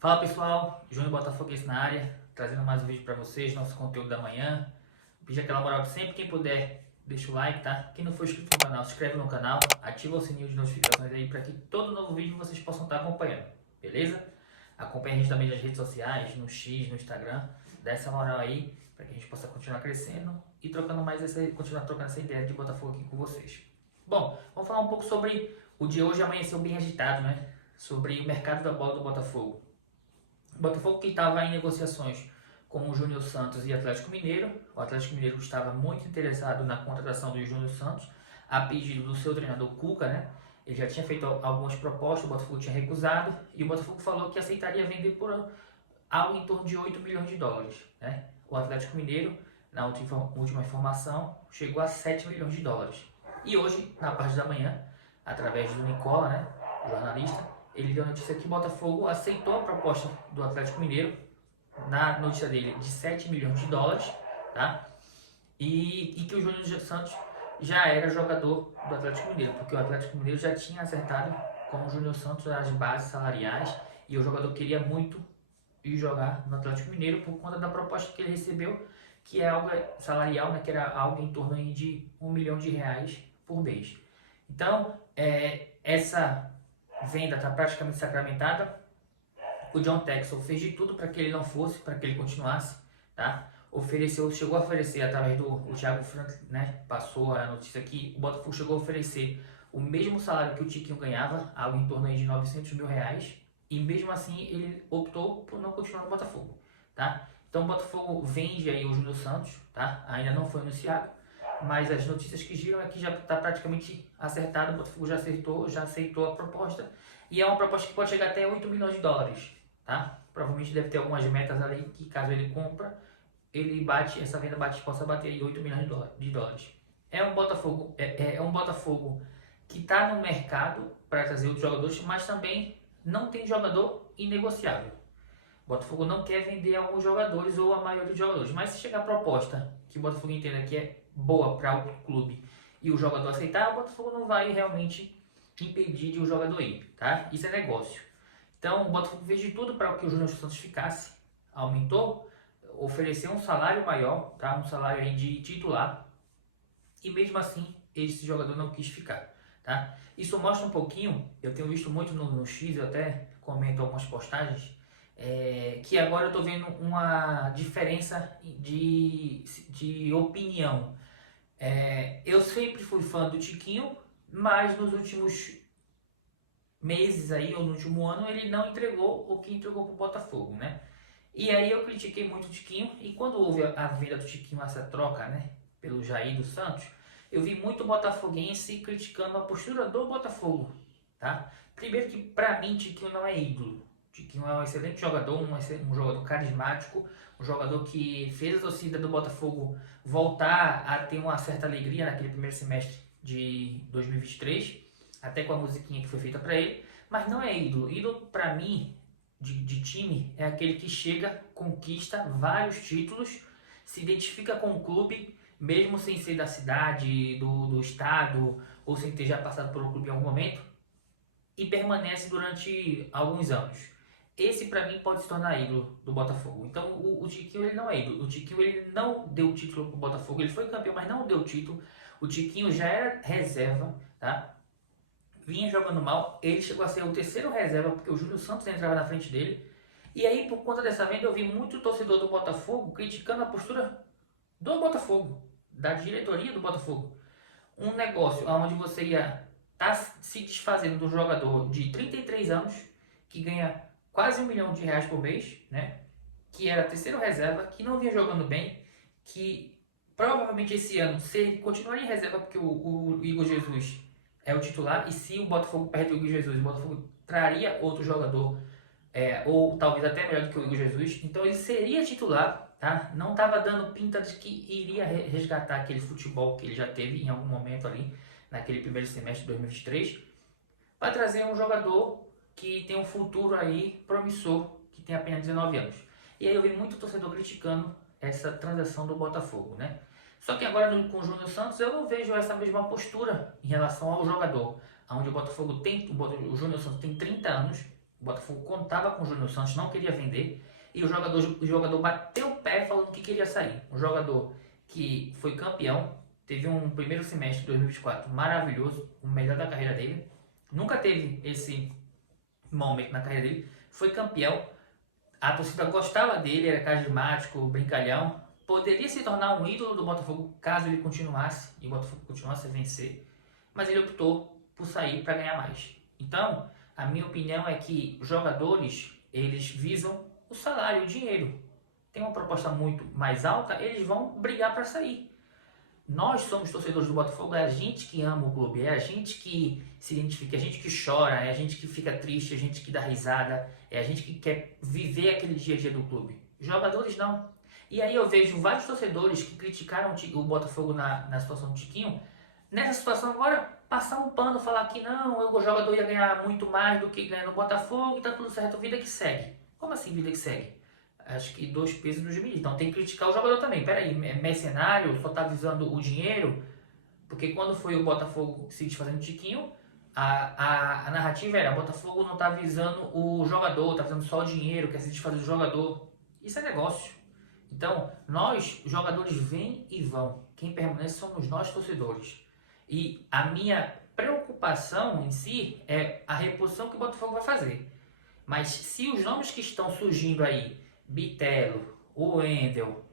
Fala pessoal, Júnior Botafoguense na área, trazendo mais um vídeo para vocês, nosso conteúdo da manhã. Pedir aquela moral de sempre, quem puder, deixa o like, tá? Quem não for inscrito no canal, se inscreve no canal, ativa o sininho de notificações aí para que todo novo vídeo vocês possam estar acompanhando, beleza? Acompanhe a gente também nas redes sociais, no X, no Instagram, dá essa moral aí para que a gente possa continuar crescendo e continuar trocando essa ideia de Botafogo aqui com vocês. Bom, vamos falar um pouco sobre o dia hoje amanheceu bem agitado, né? Sobre o mercado da bola do Botafogo. O Botafogo que estava em negociações com o Júnior Santos e Atlético Mineiro. O Atlético Mineiro estava muito interessado na contratação do Júnior Santos, a pedido do seu treinador Cuca, né? Ele já tinha feito algumas propostas, o Botafogo tinha recusado, e o Botafogo falou que aceitaria vender por algo em torno de 8 milhões de dólares, né? O Atlético Mineiro, na última informação, chegou a 7 milhões de dólares. E hoje, na parte da manhã, através do Nicola, né, jornalista, ele deu a notícia que o Botafogo aceitou a proposta do Atlético Mineiro, na notícia dele, de 7 milhões de dólares, tá? E que o Júnior Santos já era jogador do Atlético Mineiro, porque o Atlético Mineiro já tinha acertado com o Júnior Santos as bases salariais e o jogador queria muito ir jogar no Atlético Mineiro por conta da proposta que ele recebeu, que é algo salarial, né, que era algo em torno aí de R$1 milhão por mês. Então, essa venda está praticamente sacramentada. O John Texel fez de tudo para que ele não fosse, para que ele continuasse, tá? Chegou a oferecer através do Thiago Franklin, né? Passou a notícia que o Botafogo chegou a oferecer o mesmo salário que o Tiquinho ganhava, algo em torno aí de R$900 mil, e mesmo assim ele optou por não continuar no Botafogo, tá? Então o Botafogo vende aí o Júnior Santos, tá? Ainda não foi anunciado, mas as notícias que giram é que já está praticamente acertado, o Botafogo já aceitou a proposta, e é uma proposta que pode chegar até 8 milhões de dólares, tá? Provavelmente deve ter algumas metas ali que, caso ele compra, essa venda possa bater aí 8 milhões de dólares. É um Botafogo que está no mercado para trazer outros jogadores, mas também não tem jogador inegociável. O Botafogo não quer vender alguns jogadores ou a maioria dos jogadores, mas se chegar a proposta que o Botafogo entenda que é boa para o clube e o jogador aceitar, o Botafogo não vai realmente impedir de o jogador ir, tá? Isso é negócio. Então o Botafogo fez de tudo para que o Júnior Santos ficasse, aumentou, ofereceu um salário maior, tá? Um salário aí de titular, e mesmo assim esse jogador não quis ficar, tá? Isso mostra um pouquinho, eu tenho visto muito no X, eu até comento algumas postagens, que agora eu estou vendo uma diferença de opinião. Eu sempre fui fã do Tiquinho, mas nos últimos meses aí, ou no último ano, ele não entregou o que entregou para o Botafogo, né? E aí eu critiquei muito o Tiquinho, e quando houve a venda do Tiquinho, essa troca, né, pelo Jair dos Santos, eu vi muito botafoguense criticando a postura do Botafogo, tá? Primeiro que pra mim Tiquinho não é ídolo. Tiquinho é um excelente jogador, um jogador carismático, um jogador que fez a torcida do Botafogo voltar a ter uma certa alegria naquele primeiro semestre de 2023, até com a musiquinha que foi feita para ele, mas não é ídolo. Ídolo para mim de time é aquele que chega, conquista vários títulos, se identifica com o clube, mesmo sem ser da cidade, do estado, ou sem ter já passado por um clube em algum momento, e permanece durante alguns anos. Esse para mim pode se tornar ídolo do Botafogo. Então o Tiquinho ele não é ídolo. O Tiquinho ele não deu título para o Botafogo. Ele foi campeão, mas não deu título. O Tiquinho já era reserva, tá? Vinha jogando mal. Ele chegou a ser o terceiro reserva porque o Júnior Santos entrava na frente dele. E aí por conta dessa venda eu vi muito torcedor do Botafogo criticando a postura do Botafogo, da diretoria do Botafogo. Um negócio onde você ia estar se desfazendo do jogador de 33 anos que ganha quase R$1 milhão por mês, né? Que era terceiro reserva, que não vinha jogando bem, que provavelmente esse ano, se ele continuaria em reserva, porque o Igor Jesus é o titular, e se o Botafogo perde o Igor Jesus, o Botafogo traria outro jogador, ou talvez até melhor do que o Igor Jesus, então ele seria titular, tá? Não estava dando pinta de que iria resgatar aquele futebol que ele já teve em algum momento ali, naquele primeiro semestre de 2023, para trazer um jogador que tem um futuro aí promissor, que tem apenas 19 anos. E aí eu vi muito torcedor criticando essa transação do Botafogo, né? Só que agora com o Júnior Santos eu não vejo essa mesma postura em relação ao jogador, onde o Botafogo tem, o Júnior Santos tem 30 anos, o Botafogo contava com o Júnior Santos, não queria vender, e o jogador bateu o pé falando que queria sair. Um jogador que foi campeão, teve um primeiro semestre de 2024 maravilhoso, o melhor da carreira dele, nunca teve esse momento na carreira dele, foi campeão, a torcida gostava dele, era carismático, brincalhão, poderia se tornar um ídolo do Botafogo caso ele continuasse e o Botafogo continuasse a vencer, mas ele optou por sair para ganhar mais. Então, a minha opinião é que os jogadores, eles visam o salário, o dinheiro. Tem uma proposta muito mais alta, eles vão brigar para sair. Nós somos torcedores do Botafogo, é a gente que ama o clube, é a gente que se identifica, é a gente que chora, é a gente que fica triste, é a gente que dá risada, é a gente que quer viver aquele dia a dia do clube. Os jogadores não. E aí eu vejo vários torcedores que criticaram o Botafogo na situação do Tiquinho, nessa situação agora passar um pano, falar que não, o jogador ia ganhar muito mais do que ganha no Botafogo e tá tudo certo, vida que segue. Como assim vida que segue? Acho que dois pesos e duas medidas. Então tem que criticar o jogador também. Peraí, mercenário, só tá visando o dinheiro? Porque quando foi o Botafogo se desfazendo do Tiquinho, a narrativa era: o Botafogo não tá visando o jogador, tá visando só o dinheiro, quer se desfazer do jogador. Isso é negócio. Então, nós, jogadores, vêm e vão. Quem permanece somos nós, torcedores. E a minha preocupação em si é a reposição que o Botafogo vai fazer. Mas se os nomes que estão surgindo aí, Bitelo, o Wendel,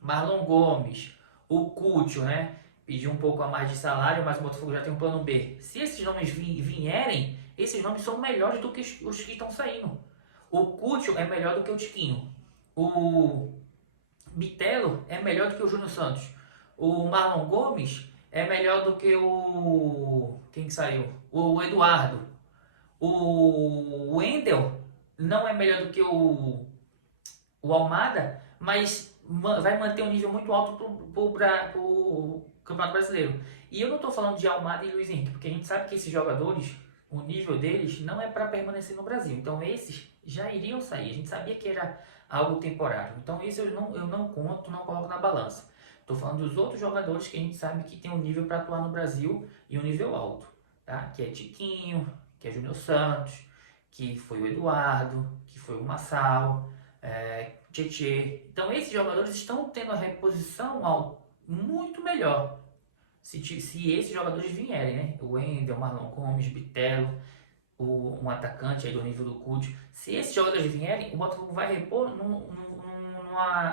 Marlon Gomes, o Cúcio, né? Pediu um pouco a mais de salário, mas o Botafogo já tem um plano B. Se esses nomes vierem, esses nomes são melhores do que os que estão saindo. O Cúcio é melhor do que o Tiquinho. O Bitelo é melhor do que o Júnior Santos. O Marlon Gomes é melhor do que o... Quem que saiu? O Eduardo. O Wendel não é melhor do que o Almada, mas vai manter um nível muito alto pro Campeonato Brasileiro. E eu não estou falando de Almada e Luiz Henrique, porque a gente sabe que esses jogadores, o nível deles não é para permanecer no Brasil. Então esses já iriam sair. A gente sabia que era algo temporário. Então isso eu não conto, não coloco na balança. Estou falando dos outros jogadores que a gente sabe que tem um nível para atuar no Brasil e um nível alto, tá? Que é Tiquinho, que é Júnior Santos, que foi o Eduardo, que foi o Massal, Tietê. Então esses jogadores estão tendo a reposição muito melhor se esses jogadores vierem, né? O Wendel, Marlon Gomes, Bitelo, um atacante aí do nível do Cúcio. Se esses jogadores vierem, o Botafogo vai repor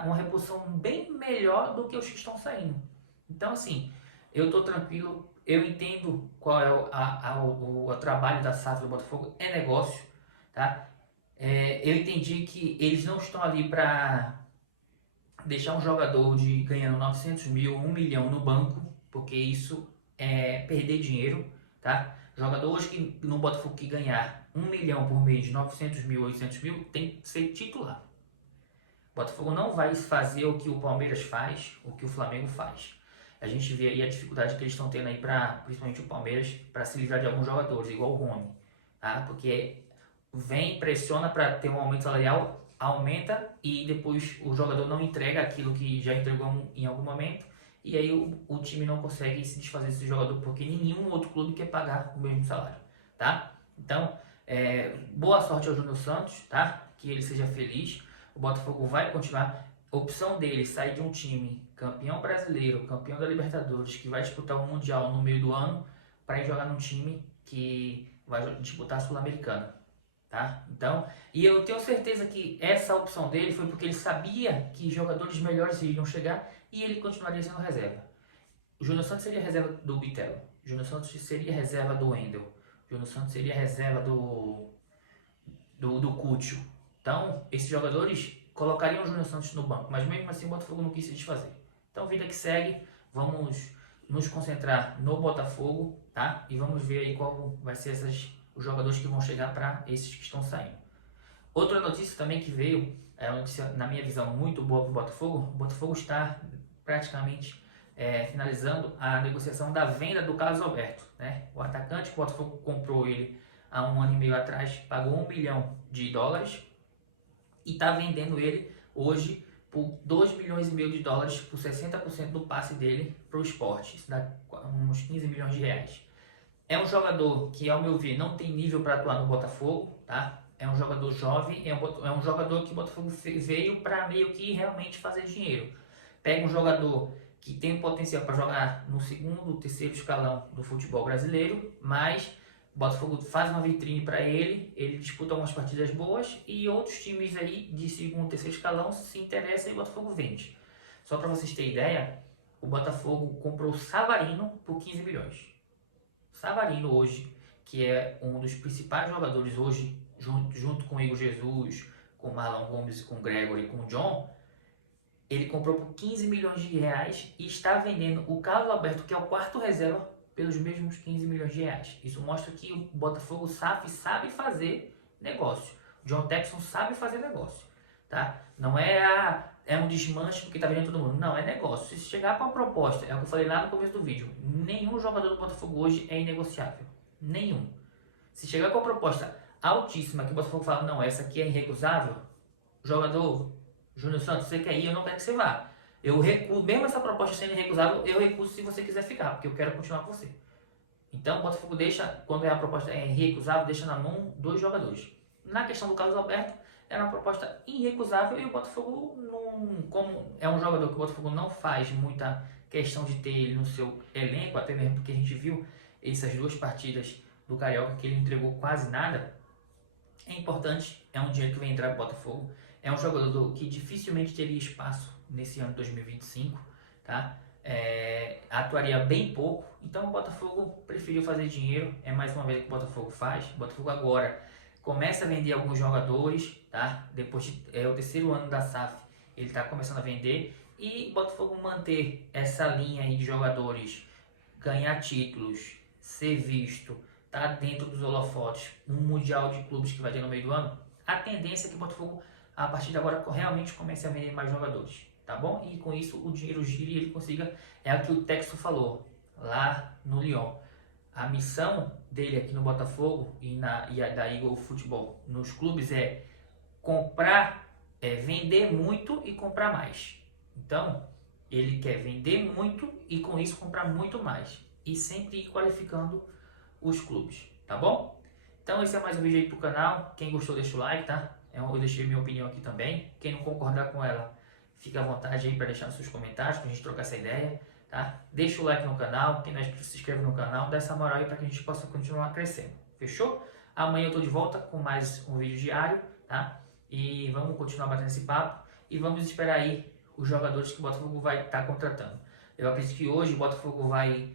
uma reposição bem melhor do que os que estão saindo. Então assim, eu estou tranquilo. Eu entendo qual é o trabalho da SAF do Botafogo, é negócio, tá? Eu entendi que eles não estão ali para deixar um jogador ganhando 900 mil, 1 milhão no banco, porque isso é perder dinheiro, tá? Jogador hoje que no Botafogo que ganhar 1 milhão por mês, 900 mil, 800 mil, tem que ser titular. O Botafogo não vai fazer o que o Palmeiras faz, o que o Flamengo faz. A gente vê aí a dificuldade que eles estão tendo aí, principalmente o Palmeiras, para se livrar de alguns jogadores, igual o Rony, tá? Porque vem, pressiona para ter um aumento salarial, aumenta e depois o jogador não entrega aquilo que já entregou em algum momento e aí o time não consegue se desfazer desse jogador porque nenhum outro clube quer pagar o mesmo salário, tá? Então, boa sorte ao Júnior Santos, tá? Que ele seja feliz. O Botafogo vai continuar. A opção dele sair de um time campeão brasileiro, campeão da Libertadores, que vai disputar o Mundial no meio do ano, para ir jogar num time que vai disputar a Sul-Americana, tá? Então, e eu tenho certeza que essa opção dele foi porque ele sabia que jogadores melhores iriam chegar e ele continuaria sendo reserva. O Júnior Santos seria reserva do Bitelo, o Júnior Santos seria reserva do Wendel, o Júnior Santos seria reserva do Cúcio. Então, esses jogadores colocariam o Júnior Santos no banco, mas mesmo assim o Botafogo não quis se desfazer. Então, vida que segue, vamos nos concentrar no Botafogo, tá? E vamos ver aí qual vai ser os jogadores que vão chegar para esses que estão saindo. Outra notícia também que veio, é uma notícia, na minha visão, muito boa para o Botafogo. O Botafogo está praticamente finalizando a negociação da venda do Carlos Alberto, né? O atacante, o Botafogo comprou ele há 1 ano e meio atrás, pagou $1 milhão e está vendendo ele hoje por 2 milhões e meio de dólares por 60% do passe dele para o Sport. Isso dá uns 15 milhões de reais. É um jogador que, ao meu ver, não tem nível para atuar no Botafogo, tá? É um jogador jovem, é um jogador que o Botafogo veio para meio que realmente fazer dinheiro. Pega um jogador que tem potencial para jogar no segundo, terceiro escalão do futebol brasileiro, mas o Botafogo faz uma vitrine para ele disputa algumas partidas boas e outros times aí de segundo, terceiro escalão se interessam e o Botafogo vende. Só para vocês terem ideia, o Botafogo comprou o Savarino por 15 milhões. Savarino hoje, que é um dos principais jogadores hoje, junto com o Igor Jesus, com o Marlon Gomes, com o Gregory, com o John, ele comprou por 15 milhões de reais e está vendendo o Carlos Alberto, que é o quarto reserva, pelos mesmos 15 milhões de reais. Isso mostra que o Botafogo sabe fazer negócio. O John Texton sabe fazer negócio, tá? Não é um desmanche porque tá vendendo todo mundo. Não, é negócio. Se chegar com uma proposta, é o que eu falei lá no começo do vídeo, nenhum jogador do Botafogo hoje é inegociável. Nenhum. Se chegar com uma proposta altíssima que o Botafogo fala, não, essa aqui é irrecusável, jogador Júnior Santos, você quer ir, eu não quero que você vá. Eu recuso, mesmo essa proposta sendo irrecusável, eu recuso se você quiser ficar, porque eu quero continuar com você. Então o Botafogo deixa, quando a proposta é irrecusável, deixa na mão 2 jogadores. Na questão do Carlos Alberto, era uma proposta irrecusável e o Botafogo, como é um jogador que o Botafogo não faz muita questão de ter ele no seu elenco, até mesmo porque a gente viu essas 2 partidas do Carioca que ele entregou quase nada, é importante, é um dinheiro que vai entrar para o Botafogo, é um jogador que dificilmente teria espaço nesse ano de 2025, tá? Atuaria bem pouco, então o Botafogo preferiu fazer dinheiro, é mais uma vez que o Botafogo faz. O Botafogo agora começa a vender alguns jogadores, tá? Depois é o 3º ano da SAF, ele está começando a vender, e o Botafogo manter essa linha aí de jogadores, ganhar títulos, ser visto, tá dentro dos holofotes, um mundial de clubes que vai ter no meio do ano, a tendência é que o Botafogo, a partir de agora, realmente comece a vender mais jogadores, tá bom? E com isso o dinheiro gira e ele consiga, é o que o Texto falou lá no Lyon. A missão dele aqui no Botafogo e da Eagle Futebol nos clubes é comprar, vender muito e comprar mais. Então, ele quer vender muito e com isso comprar muito mais. E sempre ir qualificando os clubes, tá bom? Então esse é mais um vídeo aí pro canal. Quem gostou deixa o like, tá? Eu deixei minha opinião aqui também. Quem não concordar com ela, fica à vontade aí para deixar nos seus comentários, pra gente trocar essa ideia, tá? Deixa o like no canal, quem não é inscrito se inscreve no canal, dá essa moral aí para que a gente possa continuar crescendo, fechou? Amanhã eu tô de volta com mais um vídeo diário, tá? E vamos continuar batendo esse papo e vamos esperar aí os jogadores que o Botafogo vai estar contratando. Eu acredito que hoje o Botafogo vai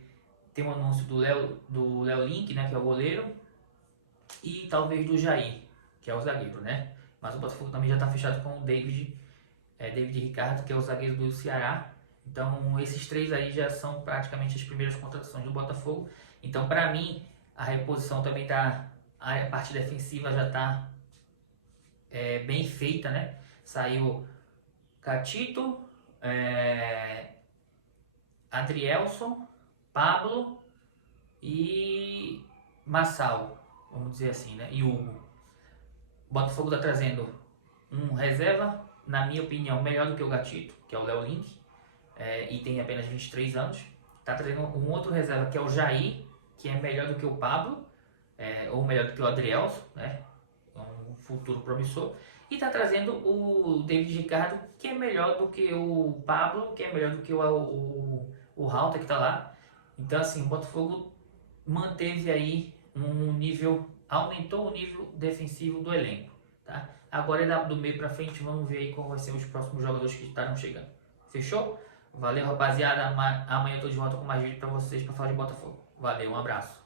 ter um anúncio do Léo Link, né, que é o goleiro, e talvez do Jair, que é o zagueiro, né? Mas o Botafogo também já está fechado com o David Ricardo, que é o zagueiro do Ceará. Então esses 3 aí já são praticamente as primeiras contratações do Botafogo. Então para mim a reposição também tá, a parte defensiva já está bem feita, né? Saiu Catito, Adrielson, Pablo e Massal, vamos dizer assim, né? E Hugo. O Botafogo está trazendo um reserva, na minha opinião, melhor do que o Gatito, que é o Léo Link, e tem apenas 23 anos. Está trazendo um outro reserva, que é o Jair, que é melhor do que o Pablo, ou melhor do que o Adrielson, né? Um futuro promissor. E está trazendo o David Ricardo, que é melhor do que o Pablo, que é melhor do que o Rauta, que está lá. Então, assim, o Botafogo manteve aí um nível, aumentou o nível defensivo do elenco, tá? Agora é do meio pra frente, vamos ver aí qual vai ser os próximos jogadores que estarão chegando. Fechou? Valeu, rapaziada. Amanhã eu tô de volta com mais vídeo pra vocês pra falar de Botafogo. Valeu, um abraço.